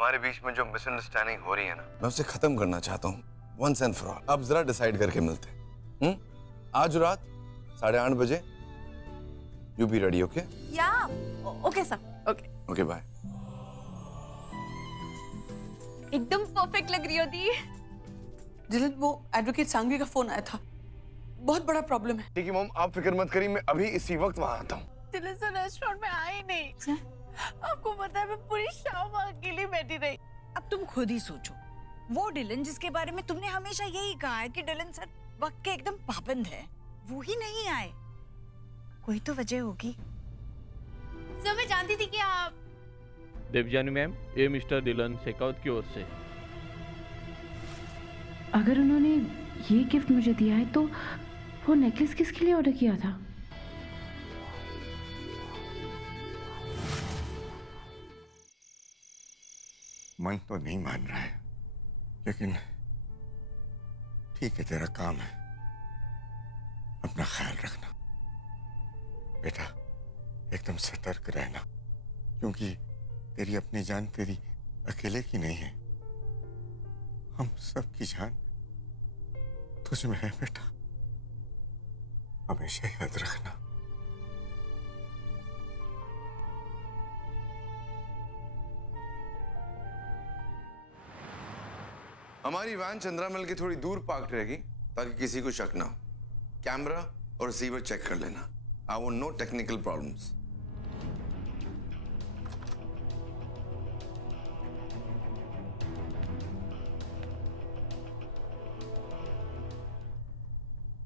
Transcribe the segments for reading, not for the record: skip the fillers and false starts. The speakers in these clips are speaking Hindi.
हमारे बीच में जो मिसअंडरस्टैंडिंग हो रही है ना, मैं उसे खत्म करना चाहता हूँ वंस एंड फॉर ऑल। अब जरा डिसाइड करके मिलते हैं। आज रात 8:30 बजे। You be ready, okay? या okay sir, okay okay bye. एकदम परफेक्ट लग रही हो दी। जिलन, वो एडवोकेट सांघवी का फोन आया था, बहुत बड़ा प्रॉब्लम है। ठीक है मॉम, आप फिक्र मत करिए, मैं अभी इसी वक्त वहां आता हूँ। दिल्ली से रेस्टोरेंट में आई नहीं। आपको पता है मैं पूरी शाम अकेली बैठी रही। अब तुम खुद ही सोचो, वो डिलन जिसके बारे में तुमने हमेशा यही कहा है कि डिलन सर वक्त के एकदम पाबंद है, वो ही नहीं आए। कोई तो वजह होगी। सर मैं जानती थी कि आप। देवजानी मैम, ये मिस्टर डिलन शेखावत की ओर से। अगर उन्होंने ये गिफ्ट मुझे दिया है तो वो नेकलेस किसके लिए ऑर्डर किया था? मन तो नहीं मान रहा है, लेकिन ठीक है, तेरा काम है। अपना ख्याल रखना बेटा, एकदम सतर्क रहना, क्योंकि तेरी अपनी जान तेरी अकेले की नहीं है, हम सबकी जान तुझ में है बेटा, हमेशा याद रखना। हमारी वैन चंद्रामल की थोड़ी दूर पार्क रहेगी ताकि किसी को शक ना हो। कैमरा और रिसीवर चेक कर लेना। I want no technical problems.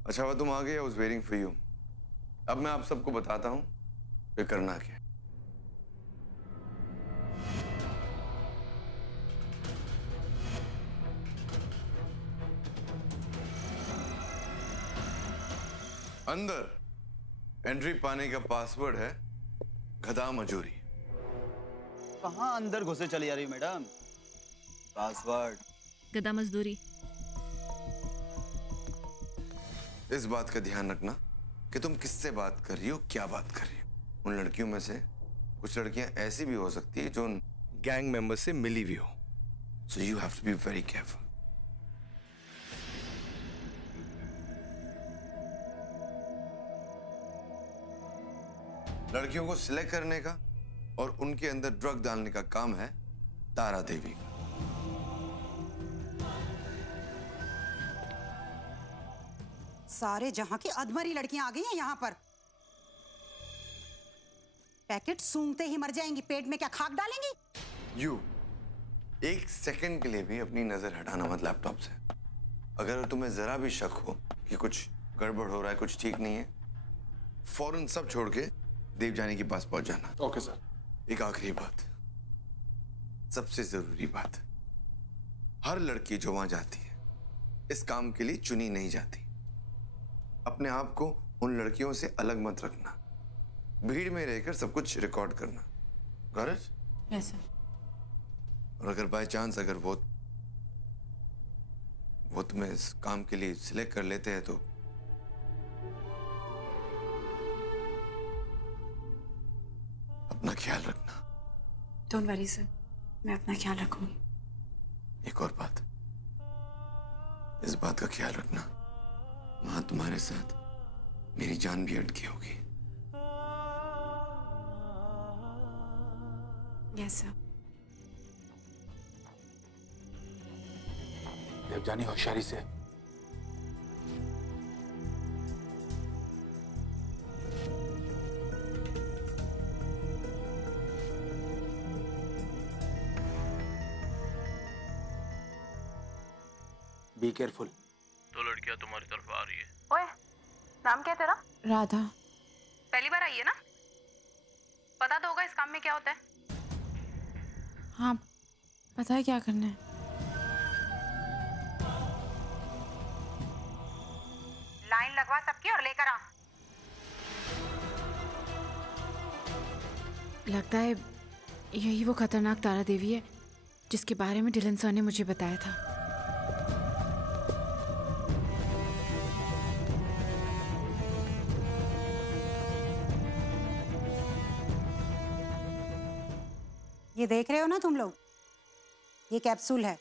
अच्छा वह तुम आ गए, I was waiting for you. अब मैं आप सबको बताता हूं कि करना क्या है। अंदर एंट्री पाने का पासवर्ड है गधा मजूरी। कहाँ अंदर घुसे चली जा रही मैडम? पासवर्ड गधा मजदूरी। इस बात का ध्यान रखना कि तुम किससे बात कर रही हो, क्या बात कर रही हो। उन लड़कियों में से कुछ लड़कियां ऐसी भी हो सकती है जो उन गैंग मेंबर से मिली हुई हो, so you have to be very careful. लड़कियों को सिलेक्ट करने का और उनके अंदर ड्रग डालने का काम है तारा देवी का। सारे जहां की अधमरी लड़कियां आ गई हैं यहाँ पर। पैकेट सूंघते ही मर जाएंगी, पेट में क्या खाक डालेंगी? यू एक सेकंड के लिए भी अपनी नजर हटाना मत लैपटॉप से। अगर तुम्हें जरा भी शक हो कि कुछ गड़बड़ हो रहा है, कुछ ठीक नहीं है, फौरन सब छोड़ के देवजानी के पास पहुंच जाना। Okay sir. एक आखिरी बात, सबसे जरूरी बात, हर लड़की जो वहां जाती है इस काम के लिए चुनी नहीं जाती। अपने आप को उन लड़कियों से अलग मत रखना, भीड़ में रहकर सब कुछ रिकॉर्ड करना। Got it? Yes sir. और अगर बाय चांस अगर वो तुम्हें इस काम के लिए सिलेक्ट कर लेते हैं तो अपना ख्याल रखना। डोंट वरी सर, मैं अपना ख्याल रखूंगी। एक और बात, इस बात का ख्याल रखना, वहां तुम्हारे साथ मेरी जान भी अटकी होगी। Yes sir. देवजानी होशियारी से। Be careful. तो लड़कियां तुम्हारी तरफ आ रही है। ओए, नाम क्या है तेरा? राधा। पहली बार आई है ना? पता तो होगा इस काम में क्या होता है। हाँ पता है क्या करना है। लाइन लगवा सबकी और लेकर आ। लगता है यही वो खतरनाक तारा देवी है जिसके बारे में डिलन सर ने मुझे बताया था। ये देख रहे हो ना तुम लोग, ये कैप्सूल है,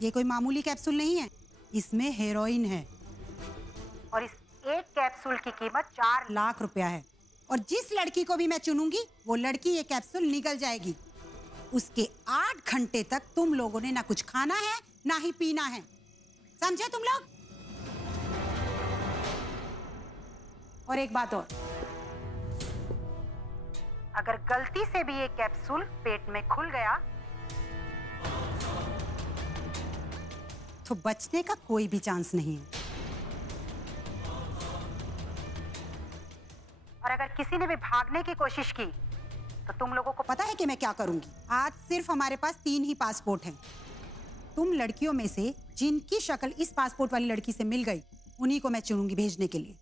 ये कोई मामूली कैप्सूल नहीं है, इसमें हेरोइन है और इस एक कैप्सूल की कीमत 4 लाख रुपया है। और जिस लड़की को भी मैं चुनूंगी वो लड़की ये कैप्सूल निगल जाएगी। उसके 8 घंटे तक तुम लोगों ने ना कुछ खाना है ना ही पीना है, समझे तुम लोग? और एक बात और, अगर गलती से भी ये कैप्सूल पेट में खुल गया तो बचने का कोई भी चांस नहीं है। और अगर किसी ने भी भागने की कोशिश की तो तुम लोगों को पता है कि मैं क्या करूंगी। आज सिर्फ हमारे पास 3 ही पासपोर्ट हैं। तुम लड़कियों में से जिनकी शक्ल इस पासपोर्ट वाली लड़की से मिल गई उन्हीं को मैं चुनूंगी भेजने के लिए,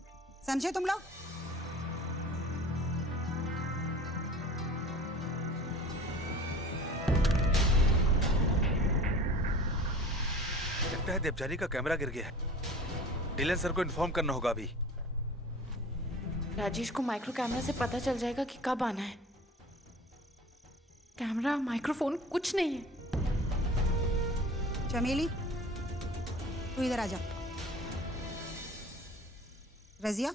समझे तुम लोग? लगता है देवजानी का कैमरा गिर गया है। डिलन सर को इन्फॉर्म करना होगा अभी। राजेश को माइक्रो कैमरा से पता चल जाएगा कि कब आना है। कैमरा, माइक्रोफोन कुछ नहीं है। चमेली, तू इधर आ जा। रजिया,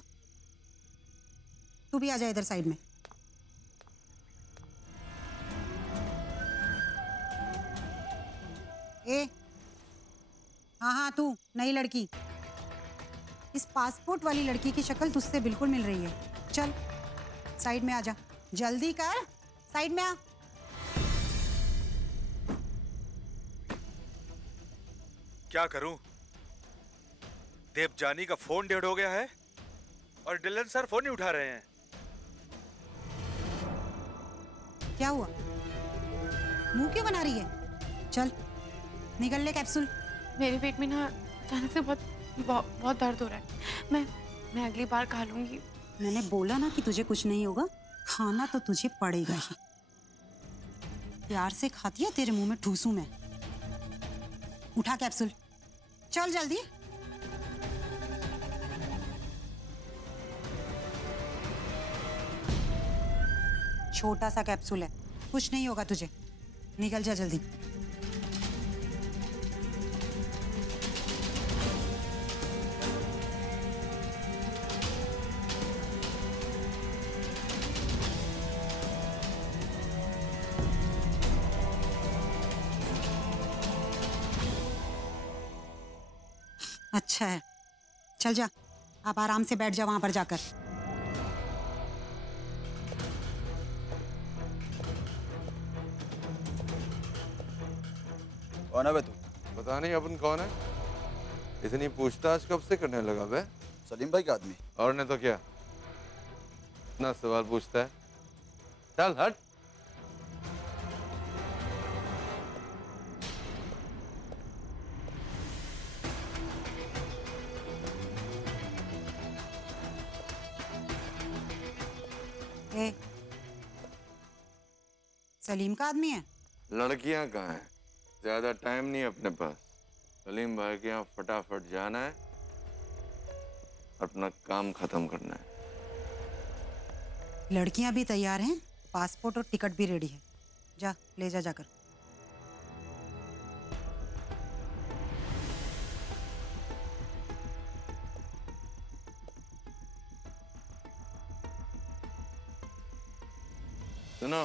तू भी आ जा इधर साइड में। ए, हाँ तू नई लड़की, इस पासपोर्ट वाली लड़की की शक्ल तुझसे बिल्कुल मिल रही है। चल साइड में आ जा, जल्दी कर, साइड में आ। क्या करूं? देवजानी का फोन डेड हो गया है और डिलन सर फोन नहीं उठा रहे हैं। क्या हुआ? मुंह क्यों बना रही है? चल निकल ले कैप्सूल। मेरे पेट में ना अचानक से बहुत दर्द हो रहा है। मैं अगली बार खा लूंगी। मैंने बोला ना कि तुझे कुछ नहीं होगा, खाना तो तुझे पड़ेगा ही। प्यार से खाती है, तेरे मुंह में ठूसूं मैं। उठा कैप्सूल, चल जल्दी। छोटा सा कैप्सूल है, कुछ नहीं होगा तुझे, निकल जा जल्दी। अच्छा है, चल जा, आप आराम से बैठ जा वहां पर जाकर। कौन है बे तू? पता नहीं अपन कौन है। इतनी पूछताछ कब से करने लगा बे? सलीम भाई का आदमी। और ने तो क्या इतना सवाल पूछता है? चल हट। ए, सलीम का आदमी है? लड़कियां कहाँ हैं? ज्यादा टाइम नहीं अपने पास। सलीम भाई के यहाँ फटाफट जाना है, अपना काम खत्म करना है। लड़कियां भी तैयार हैं, पासपोर्ट और टिकट भी रेडी है। जा ले जा जाकर। सुनो,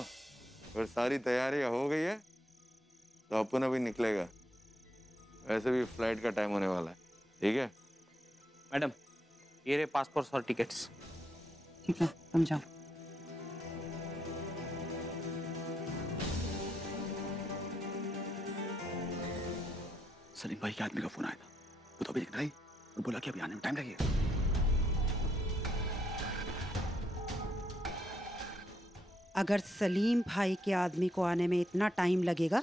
अगर सारी तैयारी हो गई है तो अपन अभी निकलेगा। वैसे भी फ्लाइट का टाइम होने वाला है, ठीक है? मैडम, ये रहे पासपोर्ट और टिकट्स। ठीक है, तुम जाओ। सलीम भाई के आदमी का फोन आया था, वो तो अभी निकला ही और बोला कि अभी आने में टाइम लगेगा। अगर सलीम भाई के आदमी को आने में इतना टाइम लगेगा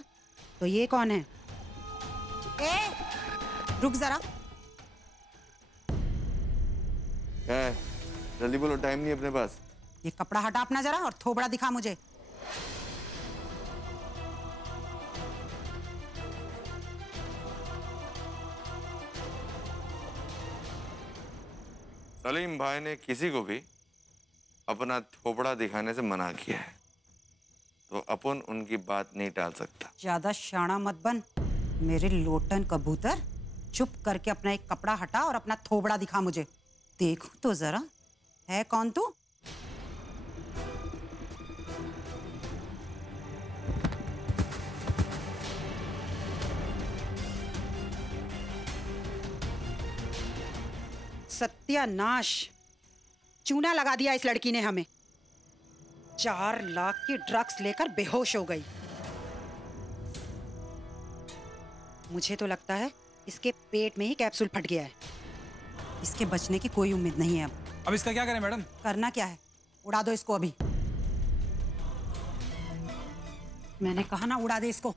तो ये कौन है? ए, रुक जरा। क्या है? जल्दी बोलो, टाइम नहीं अपने पास। ये कपड़ा हटा अपना जरा और थोबड़ा दिखा मुझे। सलीम भाई ने किसी को भी अपना थोपड़ा दिखाने से मना किया है। तो अपन उनकी बात नहीं टाल सकता। ज्यादा शाना मत बन मेरे लोटन कबूतर। चुप करके अपना एक कपड़ा हटा और अपना थोबड़ा दिखा मुझे, देखूं तो जरा है कौन तू। सत्यानाश, चूना लगा दिया इस लड़की ने हमें। 4 लाख की ड्रग्स लेकर बेहोश हो गई। मुझे तो लगता है इसके पेट में ही कैप्सूल फट गया है। इसके बचने की कोई उम्मीद नहीं है अब इसका क्या करें मैडम? करना क्या है, उड़ा दो इसको अभी। मैंने कहा ना उड़ा दे इसको।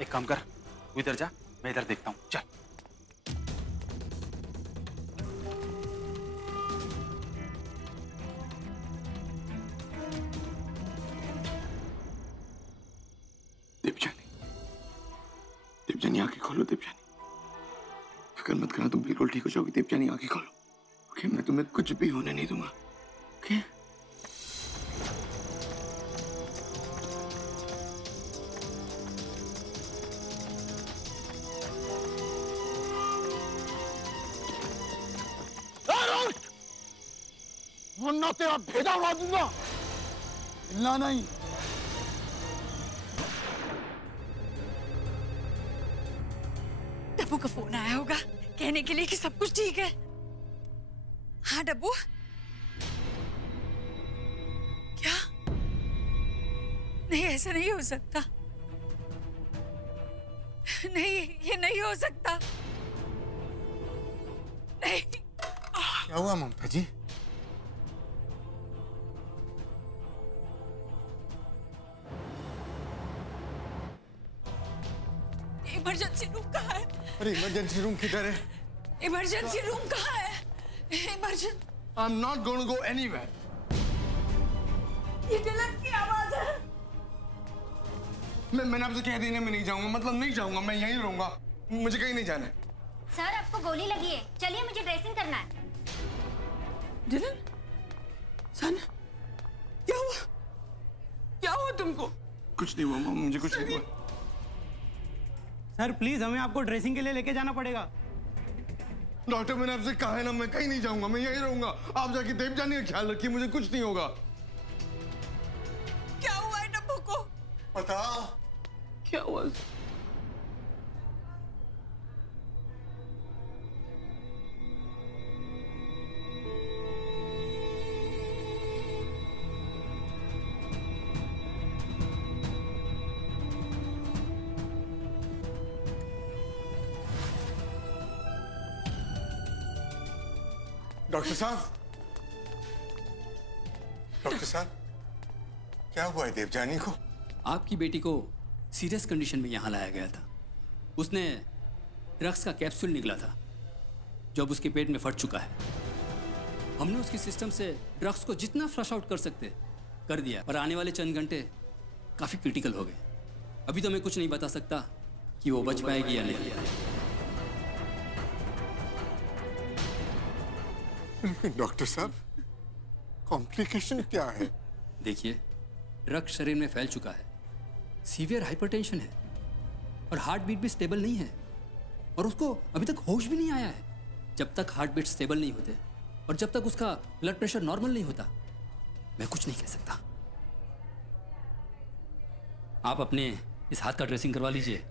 एक काम कर, तू इधर जा, मैं इधर देखता हूँ। चल। देवजानी आंखें खोलो। देवजानी फिक्र मत करना, तुम बिल्कुल ठीक हो जाओगी। देवजानी आंखें खोलो। ओके, मैं तुम्हें कुछ भी होने नहीं दूंगा। ओके? वरना तेरा भेजा उड़ा दूंगा। हिलना नहीं। डब्बू का फोन आया होगा कहने के लिए कि सब कुछ ठीक है। हाँ डब्बू, क्या? नहीं, ऐसा नहीं हो सकता। नहीं, ये नहीं हो सकता। नहीं। क्या हुआ ममता जी? इमरजेंसी रूम कहाँ है? अरे इमरजेंसी रूम किधर है? इमरजेंसी रूम कहाँ है? I'm not going to go anywhere. ये डिलन की आवाज है। मैंने आपसे कह दिया मैं नहीं जाऊंगा, मतलब नहीं जाऊंगा, मैं यहीं रहूंगा, मुझे कहीं नहीं जाना है। सर आपको गोली लगी है, चलिए मुझे ड्रेसिंग करना है। डिलन, सन, क्या हुआ? क्या हुआ तुमको? कुछ नहीं हुआ, मुझे कुछ नहीं हुआ। सर प्लीज हमें आपको ड्रेसिंग के लिए लेके जाना पड़ेगा। डॉक्टर मैंने आपसे कहा है ना, मैं कहीं नहीं जाऊंगा, मैं यहीं रहूंगा। आप जाके देवजानी का ख्याल रखिए, मुझे कुछ नहीं होगा। क्या हुआ है डब्बू को? पता क्या हुआ? डॉक्टर साहब, डॉक्टर साहब, क्या हुआ है देवजानी को? आपकी बेटी को सीरियस कंडीशन में यहाँ लाया गया था। उसने ड्रग्स का कैप्सूल निकला था जो अब उसके पेट में फट चुका है। हमने उसके सिस्टम से ड्रग्स को जितना फ्लश आउट कर सकते कर दिया, पर आने वाले चंद घंटे काफ़ी क्रिटिकल हो गए। अभी तो मैं कुछ नहीं बता सकता कि वो बच पाएगी या नहीं। डॉक्टर साहब, कॉम्प्लिकेशन क्या है? देखिए, ड्रग्स शरीर में फैल चुका है, सीवियर हाइपरटेंशन है और हार्ट बीट भी स्टेबल नहीं है और उसको अभी तक होश भी नहीं आया है। जब तक हार्ट बीट स्टेबल नहीं होते और जब तक उसका ब्लड प्रेशर नॉर्मल नहीं होता, मैं कुछ नहीं कह सकता। आप अपने इस हाथ का ड्रेसिंग करवा लीजिए,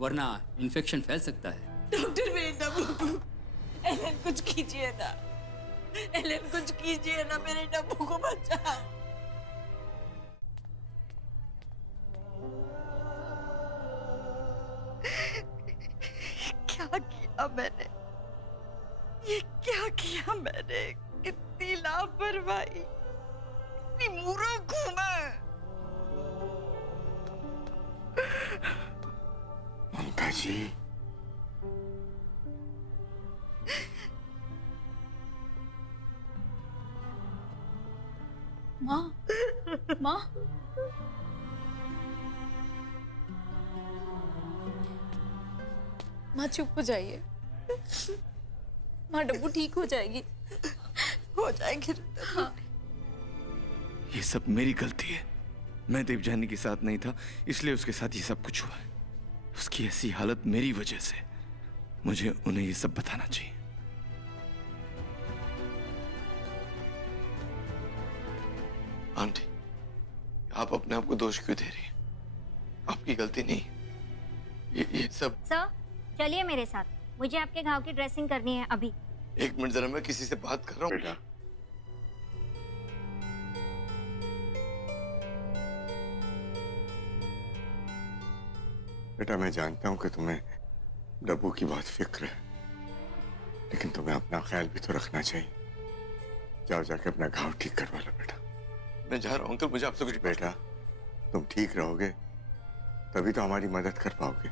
वरना इन्फेक्शन फैल सकता है। डॉक्टर मेरे डब्बू, एलन कुछ कीजिए ना, एलन कुछ कीजिए ना, मेरे डब्बू को बचाओ। क्या किया मैंने? ये क्या किया मैंने? कितनी जी, माँ, माँ, माँ चुप हो जाइए। माँ डब्बू ठीक हो जाएगी। हो जाएगी। हाँ। ये सब मेरी गलती है। मैं देवजानी के साथ नहीं था, इसलिए उसके साथ ये सब कुछ हुआ है। उसकी ऐसी हालत मेरी वजह से। मुझे उन्हें ये सब बताना चाहिए। आंटी, आप अपने आप को दोष क्यों दे रही हैं? आपकी गलती नहीं। ये सब। सर, चलिए मेरे साथ। मुझे आपके घाव की ड्रेसिंग करनी है अभी। एक मिनट जरा, मैं किसी से बात कर रहा हूँ। बेटा, बेटा मैं जानता हूं कि तुम्हें डब्बू की बहुत फिक्र है, लेकिन तुम्हें अपना ख्याल भी तो रखना चाहिए। जाओ जाके अपना घाव ठीक करवा लो बेटा। मैं जा रहा हूँ अंकल, मुझे आपसे कुछ। बेटा तुम ठीक रहोगे तभी तो हमारी मदद कर पाओगे।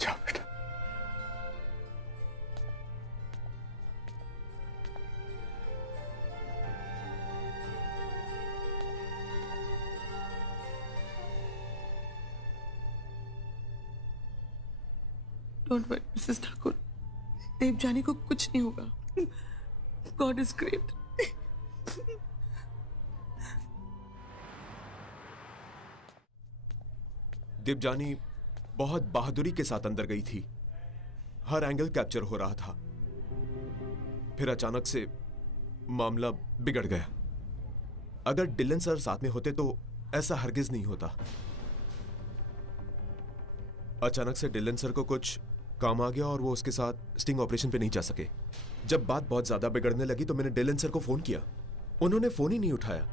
जाओ बेटा। Don't worry Mrs Thakur, Devjani को कुछ नहीं होगा। God is great. देवजानी बहुत बहादुरी के साथ अंदर गई थी। हर एंगल कैप्चर हो रहा था। फिर अचानक से मामला बिगड़ गया। अगर डिलन सर साथ में होते तो ऐसा हरगिज नहीं होता। अचानक से डिलन सर को कुछ काम आ गया और वो उसके साथ स्टिंग ऑपरेशन पे नहीं जा सके। जब बात बहुत ज्यादा बिगड़ने लगी तो मैंने डिलन सर को फोन किया। उन्होंने फोन ही नहीं उठाया।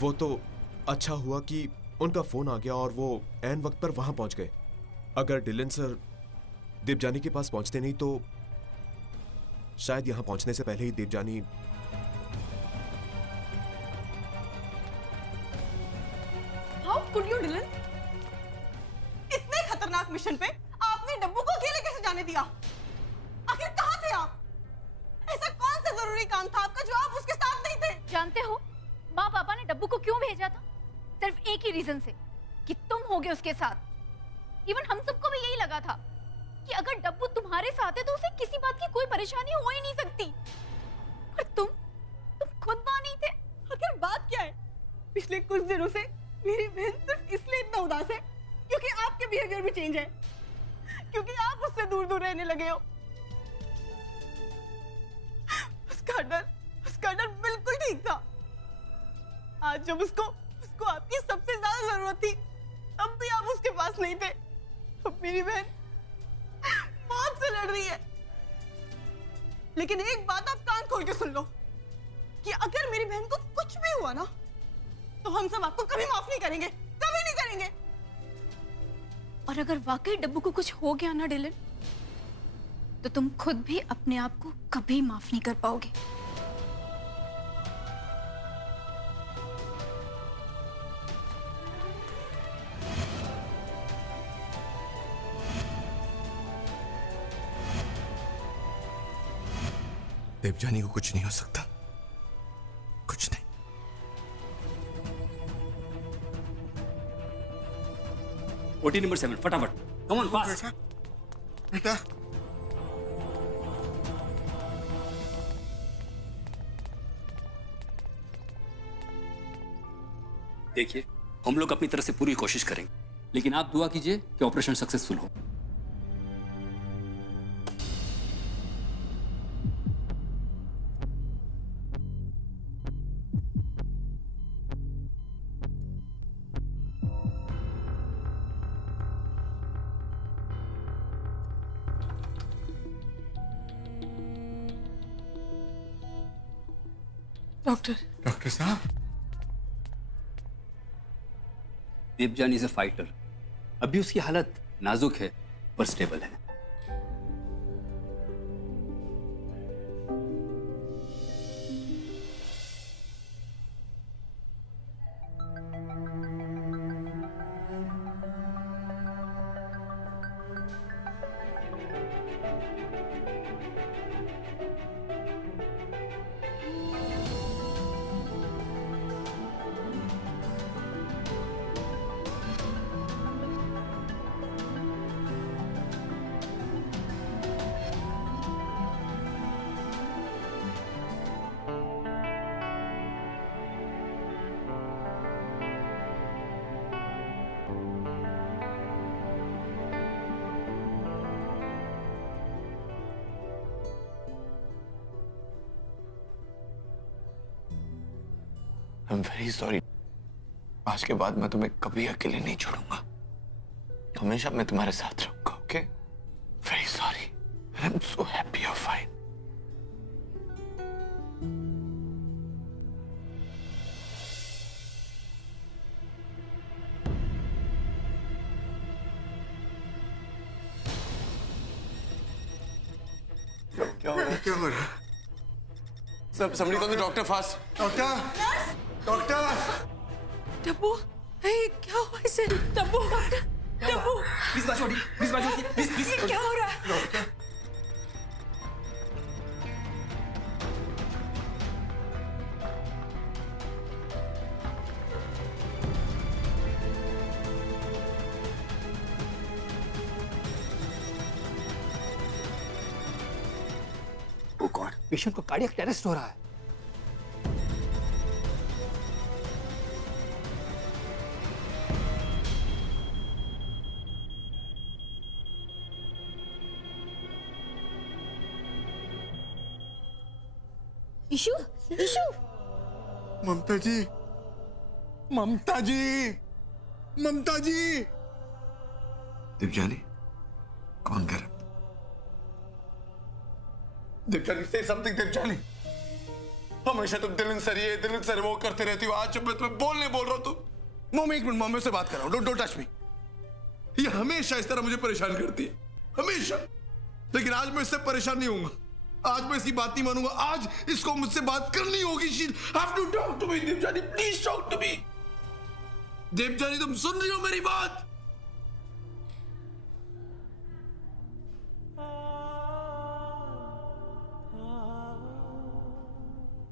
वो तो अच्छा हुआ कि उनका फोन आ गया और वो ऐन वक्त पर वहां पहुंच गए। अगर डिलन सर देवजानी के पास पहुंचते नहीं तो शायद यहां पहुंचने से पहले ही Devjani. How could you Dylan? इतने खतरनाक मिशन पे आपने डब्बू को अकेले कैसे जाने दिया? आखिर कहां थे आप? ऐसा कौन सा जरूरी काम था आपका जो आप उसके साथ नहीं थे? जानते हो माँ पापा ने डब्बू को क्यों भेजा था? सिर्फ एक ही रीजन से कि तुम होगे उसके साथ। इवन हम सबको भी यही लगा था कि अगर डब्बू तुम्हारे साथ है तो उसे किसी बात की कोई परेशानी हो ही नहीं सकती। पर तुम खुद वहां नहीं थे। आखिर बात क्या है? पिछले कुछ दिनों से मेरी बहन सिर्फ इसलिए इतना उदास है क्योंकि आपके बिहेवियर भी चेंज है, क्योंकि आप उससे दूर दूर रहने लगे हो। उसका डर बिल्कुल ठीक था। आज जब उसको आपकी सबसे ज्यादा जरूरत थी तब भी आप उसके पास नहीं थे। अब मेरी बहन मौत से लड़ रही है। लेकिन एक बात आप कान खोल के सुन लो कि अगर मेरी बहन को कुछ भी हुआ ना तो हम सब आपको कभी माफ नहीं करेंगे, कभी नहीं करेंगे। और अगर वाकई डब्बू को कुछ हो गया ना डिलन, तो तुम खुद भी अपने आप को कभी माफ नहीं कर पाओगे। देवजानी को कुछ नहीं हो सकता, कुछ नहीं। ओटी नंबर 7 फटाफट, कम ऑन फास्ट। बेटा देखिए, हम लोग अपनी तरफ से पूरी कोशिश करेंगे, लेकिन आप दुआ कीजिए कि ऑपरेशन सक्सेसफुल हो। डॉक्टर साहब, देवजानी इज अ फाइटर। अभी उसकी हालत नाजुक है पर स्टेबल है। I'm very sorry. आज के बाद मैं तुम्हें कभी अकेले नहीं छोड़ूंगा। हमेशा मैं तुम्हारे साथ रहूंगा, okay? Very sorry. I'm so happy you're fine. क्या हो रहा है? Somebody call the doctor fast. Doctor! Doctor! Dabbu, क्या हुआ इसे? डब्बू, डब्बू, प्लीज बाजू हटिए, प्लीज बाजू हटिए, प्लीज प्लीज। क्या हो रहा है? डॉक्टर! ओ गॉड, पेशेंट को कार्डियक अरेस्ट हो रहा है। इशू, इशू। ममता जी, ममता जी, ममता जी। देवजानी, कौन कर? Devyani, say something, Devyani. हमेशा तुम दिलन सर वो करते रहती हो। आज जब मैं तुम्हें बोल रहा हूं तो मॉम, एक मिनट, मॉम, मैं से बात कर रहा हूं। Don't touch me. ये हमेशा इस तरह मुझे परेशान करती है, हमेशा। लेकिन आज मैं इससे परेशान नहीं होऊंगा। आज मैं इसकी बात नहीं मानूंगा। आज इसको मुझसे बात करनी होगी। She'll have to talk to me, Devjani, please talk to me। Devjani, तुम सुन रही हो मेरी बात?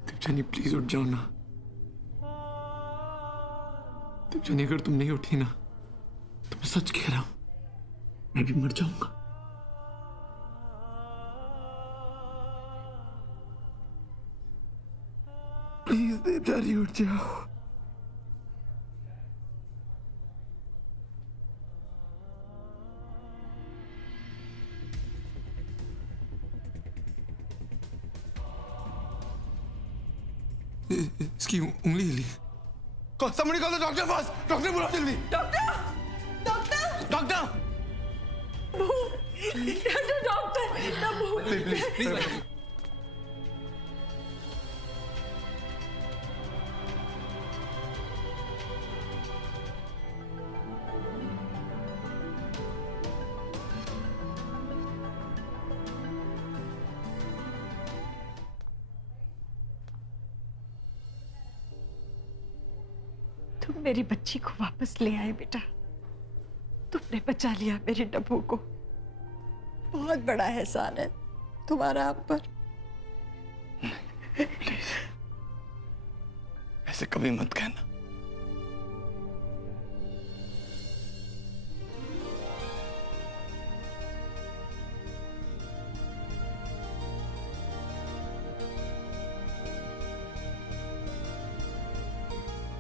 देवजानी, प्लीज उठ जाओ ना। देवजानी, अगर तुम नहीं उठी ना तो मैं सच कह रहा हूं, मैं भी मर जाऊंगा। प्लीज देवजानी, उठ जाओ। इसकी उंगली हिली। Somebody call the doctor fast. Doctor बुलाओ जल्दी। Doctor, doctor, doctor, doctor, please please बाजू। तुम मेरी बच्ची को वापस ले आए बेटा। तुमने बचा लिया मेरे डब्बू को। बहुत बड़ा एहसान है तुम्हारा आप पर। प्लीज, ऐसे कभी मत कहना।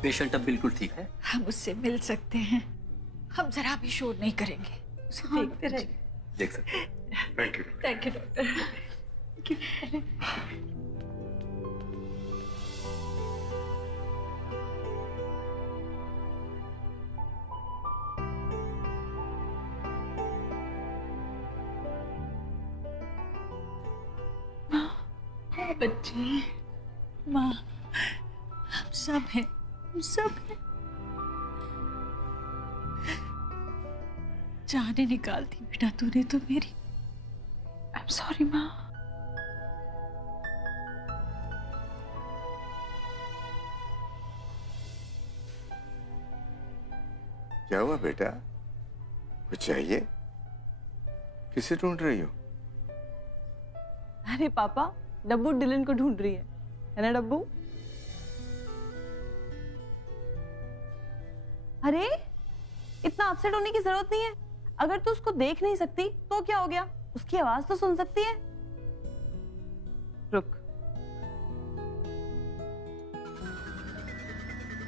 पेशेंट अब बिल्कुल ठीक है। हम उससे मिल सकते हैं। हम जरा भी शोर नहीं करेंगे। उसे देखते रहेंगे। देख सकते हैं। Thank you. Thank you doctor. माँ, बच्ची, माँ, हम सब हैं, हम सब हैं। जाने निकाल दी बेटा तूने तो मेरी। आई एम सॉरी माँ। क्या हुआ बेटा? कुछ चाहिए? किसे ढूंढ रही हो? अरे पापा, डब्बू डिलन को ढूंढ रही है ना डब्बू? अरे इतना अपसेट होने की जरूरत नहीं है। अगर तू उसको देख नहीं सकती तो क्या हो गया? उसकी आवाज तो सुन सकती है। रुक।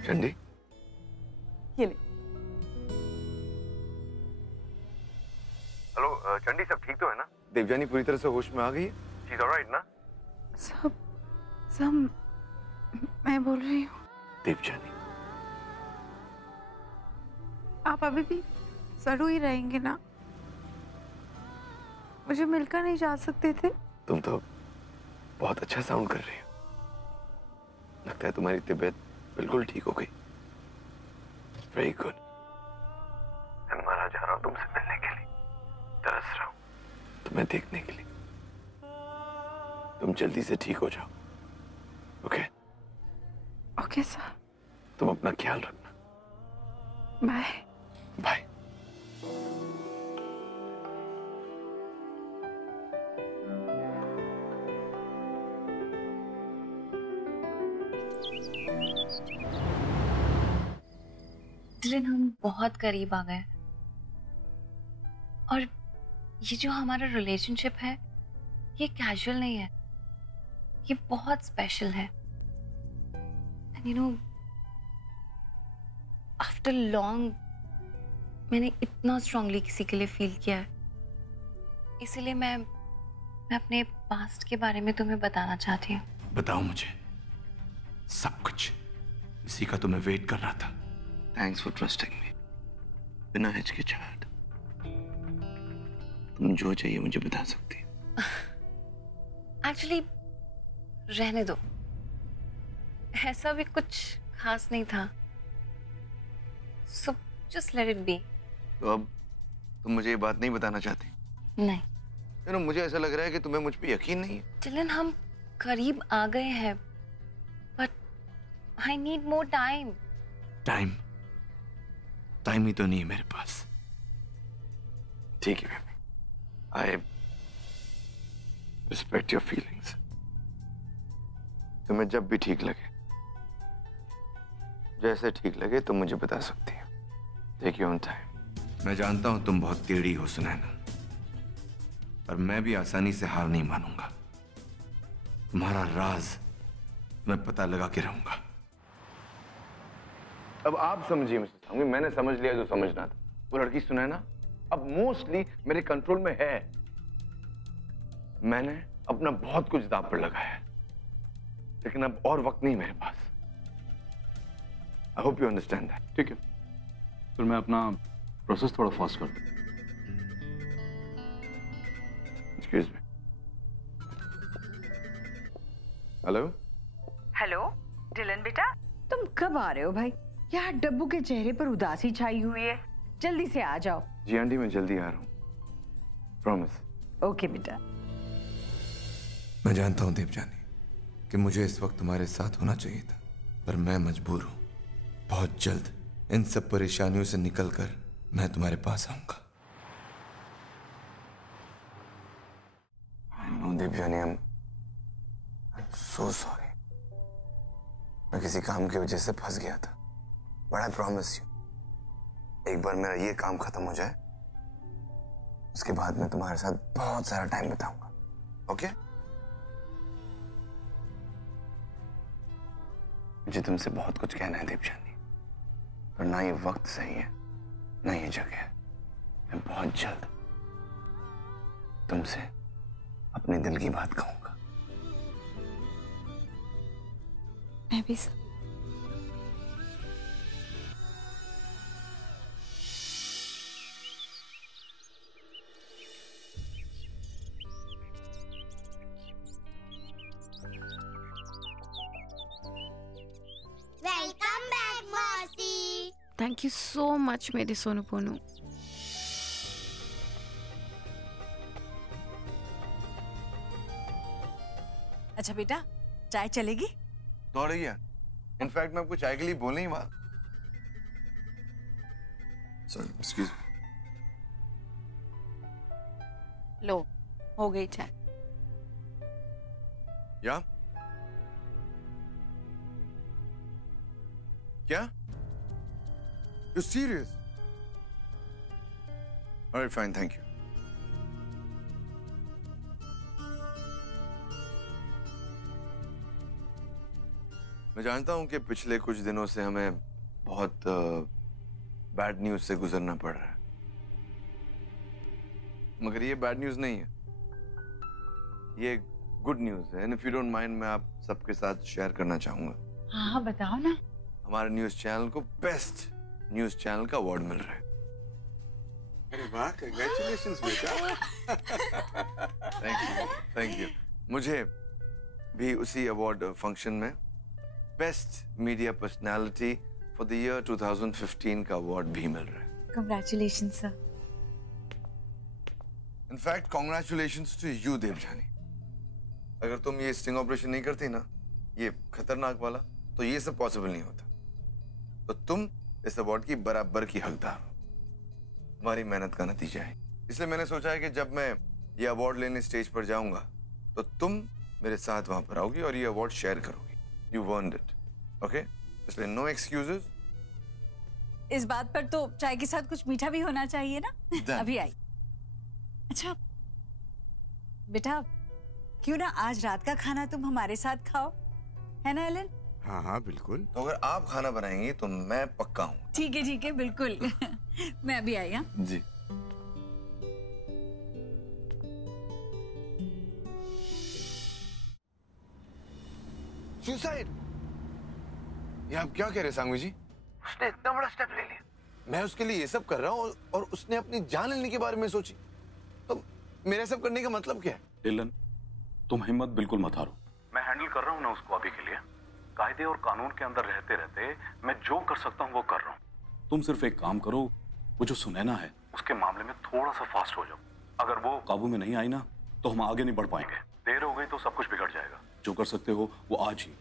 चंडी, ये ले। हेलो चंडी, सब ठीक तो है ना? देवजानी पूरी तरह से होश में आ गई है? शी इज ऑलराइट ना? सब मैं बोल रही हूँ। देवजानी, आप अभी भी सरू ही रहेंगे ना? मुझे मिलकर नहीं जा सकते थे? तुम तो बहुत अच्छा साउंड कर रही हो। लगता है तुम्हारी तबीयत बिल्कुल ठीक हो गई। Very good. मैं मरा जा रहा हूं तुमसे मिलने के लिए, तरस रहा हूं तुम्हें देखने के लिए। तुम जल्दी से ठीक हो जाओ। ओके? Okay sir. तुम अपना ख्याल रखना। बाय। बाय। डिलन, हम बहुत करीब आ गए और ये जो हमारा रिलेशनशिप है ये कैजुअल नहीं है, ये बहुत स्पेशल है। And you know, after long मैंने इतना स्ट्रांगली किसी के लिए फील किया है, इसीलिए मैं अपने पास्ट के बारे में तुम्हें बताना चाहती हूँ। बताओ मुझे सब कुछ, इसी का तो मैं वेट कर रहा था। थैंक्स फॉर ट्रस्टिंग मी। बिना हिचकिचाहट तुम जो चाहिए मुझे बता सकती हो। एक्चुअली रहने दो, ऐसा भी कुछ खास नहीं था। So just let it be. तो अब तुम मुझे ये बात नहीं बताना चाहती? नहीं। You know, मुझे ऐसा लग रहा है कि तुम्हें मुझ पे यकीन नहीं है। डिलन, हम करीब आ गए हैं, but I need more time. Time ही तो नहीं है मेरे पास। ठीक है baby, I respect your feelings. तुम्हें जब भी ठीक लगे, जैसे ठीक लगे तुम मुझे बता सकती हो। Take your own time. मैं जानता हूं तुम बहुत टेढ़ी हो सुनैना, पर मैं भी आसानी से हार नहीं मानूंगा। तुम्हारा राज मैं पता लगा के रहूंगा। अब आप समझिए मिस्टर सांघवी, मैंने समझ लिया जो समझना था। वो लड़की सुनैना अब मोस्टली मेरे कंट्रोल में है। मैंने अपना बहुत कुछ दांव पर लगाया है, लेकिन अब और वक्त नहीं मेरे पास। I hope you understand that. ठीक है, फिर मैं अपना प्रोसेस थोड़ा फास्ट कर दूं। Excuse me. Hello hello Dylan बेटा, तुम कब आ रहे हो भाई? यहाँ डब्बू के चेहरे पर उदासी छाई हुई है, जल्दी से आ जाओ। जी आंटी, मैं जल्दी आ रहा हूँ, प्रॉमिस। ओके बेटा। मैं जानता हूँ देवजानी कि मुझे इस वक्त तुम्हारे साथ होना चाहिए था, पर मैं मजबूर हूँ। बहुत जल्द इन सब परेशानियों से निकलकर मैं तुम्हारे पास आऊंगा। Devyani, I'm so sorry। मैं किसी काम की वजह से फंस गया था, बट आई प्रॉमिस यू, एक बार मेरा ये काम खत्म हो जाए, उसके बाद मैं तुम्हारे साथ बहुत सारा टाइम बिताऊंगा। ओके? मुझे तुमसे बहुत कुछ कहना है देवजानी, पर ना ये वक्त सही है ना ये जगह। मैं बहुत जल्द तुमसे अपने दिल की बात कहूंगा। मैं भी सर। वेलकम बैक मौसी। थैंक यू सो मच मेरी सोनू पोनू। अच्छा बेटा, चाय चलेगी? दौड़ गया। इनफैक्ट मैं आपको चाय के लिए बोलने ही बात। Sorry, excuse me. लो, हो गई चाय। या? क्या? You're serious? All right, fine, thank you. मैं जानता हूं कि पिछले कुछ दिनों से हमें बहुत बैड न्यूज से गुजरना पड़ रहा है, मगर ये बैड न्यूज नहीं है, ये गुड न्यूज है। And if you don't mind, मैं आप सबके साथ शेयर करना चाहूंगा। हाँ बताओ ना। हमारे न्यूज चैनल को बेस्ट न्यूज चैनल का अवार्ड मिल रहा है। अरे वाह, कांग्रेचुलेशंस बेटा। Thank you. मुझे भी उसी अवार्ड फंक्शन में best media personality for the year 2015 का अवार्ड भी मिल रहा है। Congratulations sir. In fact congratulations to you Devjani. अगर तुम ये स्टिंग ऑपरेशन नहीं करती ना, ये खतरनाक वाला, तो ये सब पॉसिबल नहीं होता। तो तुम इस अवार्ड की बराबर की हकदार हो, तुम्हारी मेहनत का नतीजा है। इसलिए मैंने सोचा है कि जब मैं ये अवार्ड लेने स्टेज पर जाऊंगा तो तुम मेरे साथ वहां पर आओगी और ये अवार्ड शेयर करोगी। You earned it, okay? इसलिए नो एक्सक्यूजेस। इस बात पर तो चाय के साथ कुछ मीठा भी होना चाहिए ना। अभी आई। अच्छा बेटा, क्यों ना आज रात का खाना तुम हमारे साथ खाओ, है ना एलन? हाँ हाँ बिल्कुल। तो अगर आप खाना बनाएंगी तो मैं पक्का हूँ। ठीक है बिल्कुल। मैं अभी आई। हाँ जी। सुसाइड? ये आप क्या कह रहे सांगवी जी? उसने इतना बड़ा स्टेप ले लिया, मैं उसके लिए ये सब कर रहा हूँ और उसने अपनी जान लेने के बारे में सोची, तो मेरा सब करने का मतलब क्या है? डिलन, तुम हिम्मत बिल्कुल मत हारो। मैं हैंडल कर रहा हूँ ना उसको अभी के लिए। कायदे और कानून के अंदर रहते रहते मैं जो कर सकता हूँ वो कर रहा हूँ। तुम सिर्फ एक काम करो, वो जो सुनैना है उसके मामले में थोड़ा सा फास्ट हो जाओ। अगर वो काबू में नहीं आई ना तो हम आगे नहीं बढ़ पाएंगे। देर हो गई तो सब कुछ बिगड़ जाएगा। जो कर सकते हो वो आज ही,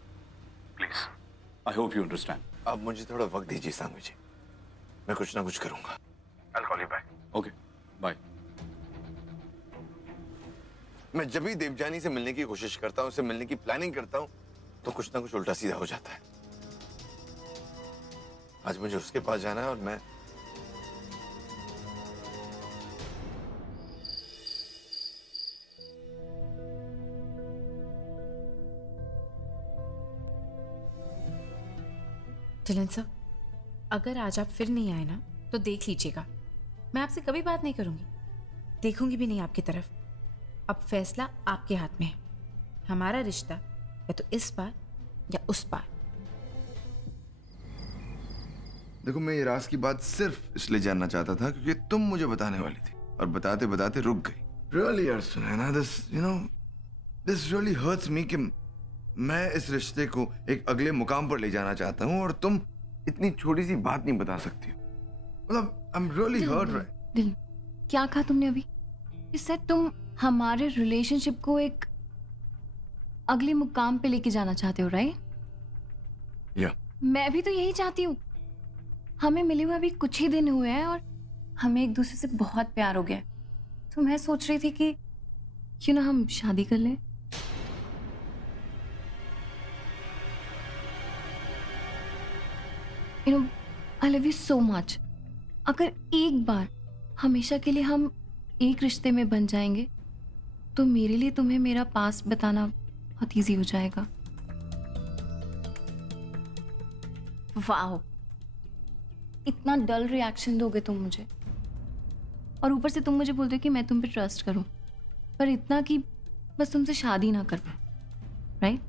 please. I hope you understand. अब मुझे थोड़ा वक्त दीजिए सांगवी जी, मैं कुछ ना कुछ करूंगा। I'll call you back. Okay, bye. मैं जब भी देवजानी से मिलने की कोशिश करता हूँ, उससे मिलने की प्लानिंग करता हूँ, तो कुछ ना कुछ उल्टा सीधा हो जाता है। आज मुझे उसके पास जाना है और मैं डिलन सर, अगर आज आप फिर नहीं आए ना तो देख लीजिएगा, मैं आपसे कभी बात नहीं करूंगी, देखूंगी भी नहीं आपकी तरफ। अब फैसला आपके हाथ में है। हमारा रिश्ता या तो इस बार या उस बार। देखो, मैं ये राज की बात सिर्फ इसलिए जानना चाहता था क्योंकि तुम मुझे बताने वाली थी और बताते बताते रुक गई। Really यार Sunaina, this really hurts me कि मैं इस रिश्ते को एक अगले मुकाम पर ले जाना चाहता हूँ और तुम इतनी छोटी सी बात नहीं बता सकती। मतलब I'm really hurt right? दिल, क्या कहा तुमने अभी? इससे तुम हमारे रिलेशनशिप को एक अगले मुकाम पे लेके जाना चाहते हो, राइट? या मैं भी तो यही चाहती हूँ। हमें मिले हुए अभी कुछ ही दिन हुए हैं और हमें एक दूसरे से बहुत प्यार हो गया है। तो मैं सोच रही थी कि क्यों ना हम शादी कर लें। I love you so much. अगर एक बार हमेशा के लिए हम एक रिश्ते में बन जाएंगे तो मेरे लिए तुम्हें मेरा पास्ट बताना बहुत इजी हो जाएगा। वाह, इतना डल रिएक्शन दोगे तुम मुझे, और ऊपर से तुम मुझे बोलते हो कि मैं तुम पे ट्रस्ट करूं, पर इतना कि बस तुमसे शादी ना कर पाऊं, राइट?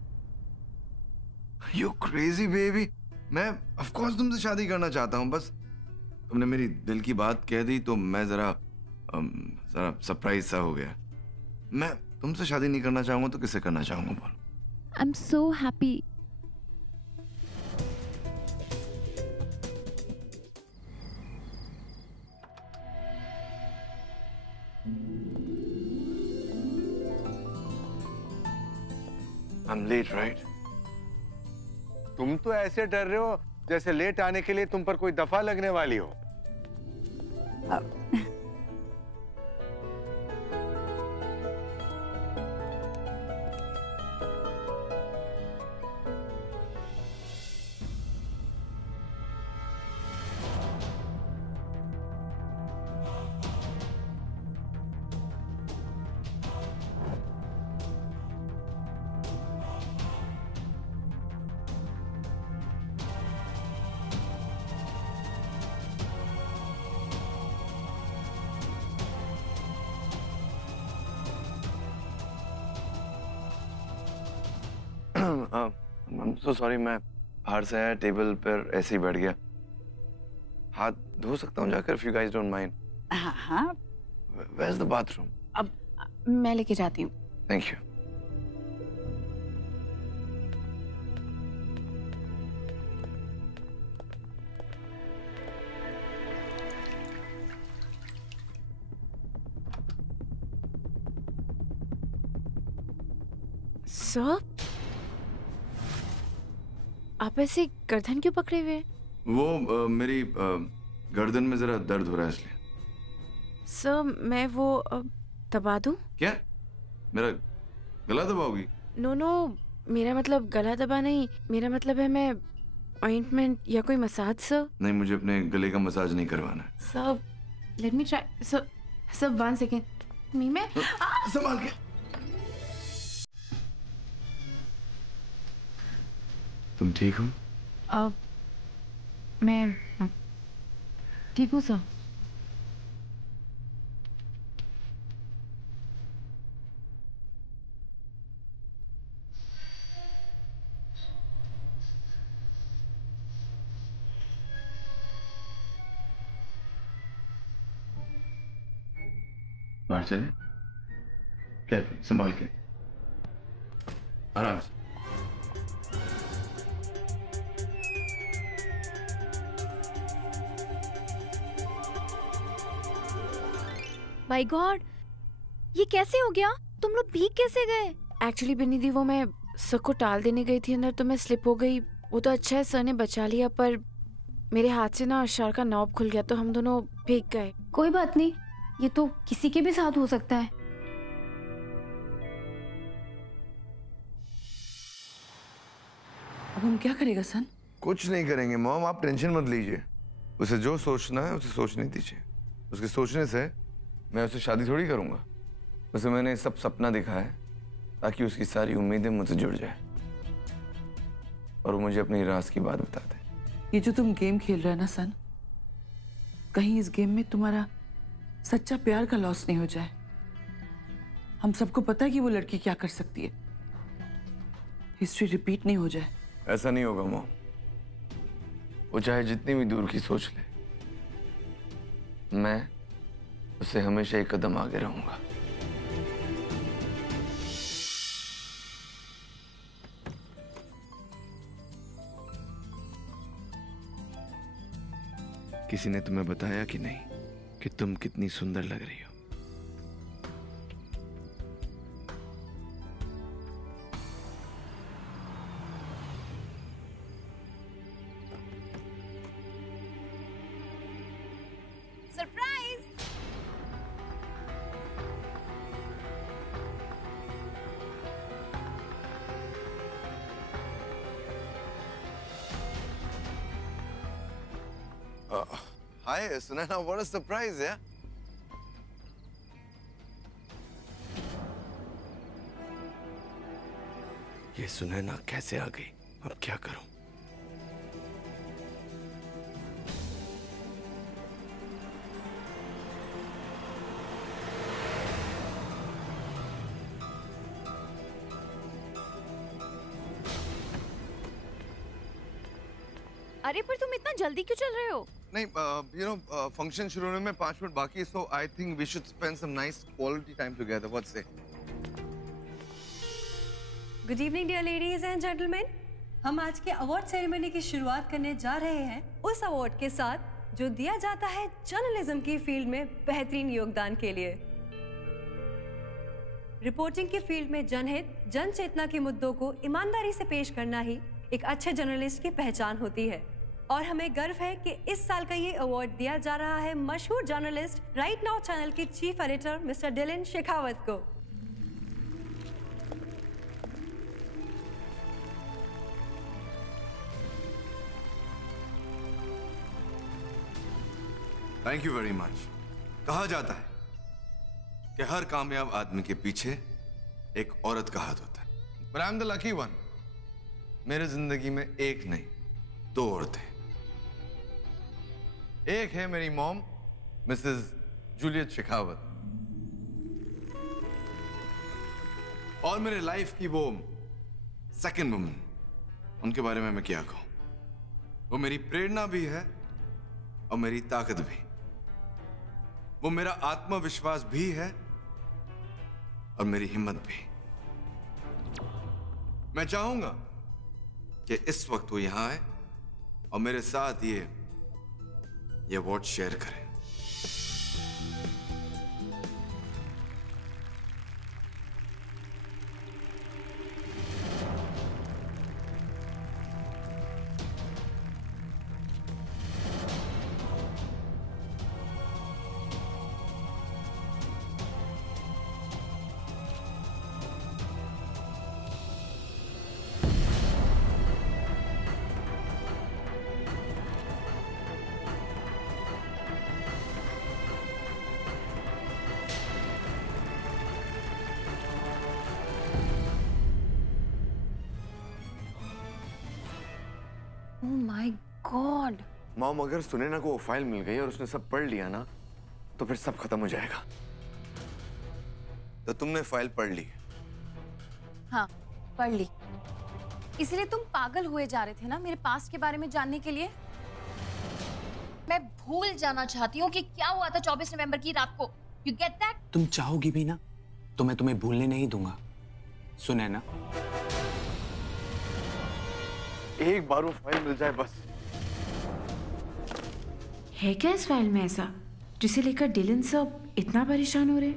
You crazy baby, मैं ऑफ कोर्स तुमसे शादी करना चाहता हूँ, बस तुमने मेरी दिल की बात कह दी तो मैं जरा सरप्राइज सा हो गया। मैं तुमसे शादी नहीं करना चाहूंगा तो किससे करना चाहूंगा बोलो? I'm so happy. I'm late, right? तुम तो ऐसे डर रहे हो जैसे लेट आने के लिए तुम पर कोई दफा लगने वाली हो। I'm so sorry, मैं बाहर से आया, टेबल पर ऐसे ही बैठ गया। हाथ धो सकता हूँ जाकर, if you guys don't mind? हाँ हाँ। Where's the bathroom? अब मैं लेके जाती हूँ। Thank you. सर, आप ऐसे गर्दन क्यों पकड़े हुए हैं? वो मेरी गर्दन में जरा दर्द हो रहा है इसलिए। सर, मैं वो दबा दूं? क्या? मेरा गला दबाओगी? नो, मेरा मतलब गला दबा नहीं, मेरा मतलब है मैं ऑइंटमेंट या कोई मसाज। सर नहीं, मुझे अपने गले का मसाज नहीं करवाना है। Sir, let me try. Sir 1 second. मैं संभाल के। तुम ठीक हो? मैं ठीक हूँ सर। बाहर चले? क्या? संभाल के, आराम से। माय गॉड, ये कैसे हो गया? तुम लोग भीग कैसे गए? एक्चुअली बिन्नी दी, वो मैं सर को टाल देने गई थी अंदर, तो मैं स्लिप हो गई। वो तो अच्छा है सर ने बचा लिया, पर मेरे हाथ से ना अशार का नॉब खुल गया, तो हम दोनों भीग गए। कोई बात नहीं, ये तो किसी के भी साथ हो सकता है। अब हम क्या करेगा सन? कुछ नहीं करेंगे मॉम, आप टेंशन मत लीजिए। उसे जो सोचना है उसे सोचने दीजिए। उसके सोचने से मैं उससे शादी थोड़ी करूंगा। उसे मैंने सब सपना दिखा है ताकि उसकी सारी उम्मीदें मुझसे जुड़ जाए और वो मुझे अपनी राज की बात बता दे। ये जो तुम गेम खेल रहे हो ना सन, कहीं इस गेम में तुम्हारा सच्चा प्यार का लॉस नहीं हो जाए। हम सबको पता है कि वो लड़की क्या कर सकती है। हिस्ट्री रिपीट नहीं हो जाए। ऐसा नहीं होगा मॉम। वो चाहे जितनी भी दूर की सोच ले, मैं उससे हमेशा एक कदम आगे रहूंगा। किसी ने तुम्हें बताया कि नहीं कि तुम कितनी सुंदर लग रही हो? Surprise! Hi, Sunana, what a surprise, yeah? ये सुनैना कैसे आ गई? अब क्या करूं? अरे पर तुम इतना जल्दी क्यों चल रहे हो? नहीं, you know, फंक्शन शुरू होने में 5 मिनट बाकी है, so I think we should spend some nice quality time together. What say? Good evening dear ladies and gentleman. हम आज के अवार्ड सेरेमनी की शुरुआत करने जा रहे हैं उस अवार्ड के साथ जो दिया जाता है जर्नलिज्म की फील्ड में बेहतरीन योगदान के लिए। रिपोर्टिंग की फील्ड में जनहित, जन चेतना के मुद्दों को ईमानदारी से पेश करना ही एक अच्छे जर्नलिस्ट की पहचान होती है। और हमें गर्व है कि इस साल का ये अवार्ड दिया जा रहा है मशहूर जर्नलिस्ट राइट नाउ चैनल के chief editor Mr Dylan Shekhawat को। Thank you very much. कहा जाता है कि हर कामयाब आदमी के पीछे एक औरत का हाथ होता है, but I am the lucky one. मेरे जिंदगी में एक नहीं, 2 औरतें। एक है मेरी मॉम मिसेस जूलियट शेखावत, और मेरे लाइफ की वो सेकंड वुमन, उनके बारे में मैं क्या कहूं। वो मेरी प्रेरणा भी है और मेरी ताकत भी। वो मेरा आत्मविश्वास भी है और मेरी हिम्मत भी। मैं चाहूंगा कि इस वक्त वो यहां आए और मेरे साथ ये अवार्ड शेयर करें। Oh my God! मॉम, अगर सुनैना को वो फाइल मिल गई और उसने सब पढ़ लिया ना, तो फिर सब खत्म हो जाएगा। तो तुमने फाइल पढ़ ली? हाँ, पढ़ ली। इसलिए तुम पागल हुए जा रहे थे ना मेरे पास्ट के बारे में जानने के लिए? मैं भूल जाना चाहती हूँ कि क्या हुआ था 24 नवंबर की रात को। You get that? तुम चाहोगी भी ना तो मैं तुम्हें भूलने नहीं दूंगा, सुनैना। एक बार वो फाइल मिल जाए बस। है क्या इस फाइल में ऐसा जिसे लेकर डिलन सब इतना परेशान हो रहे?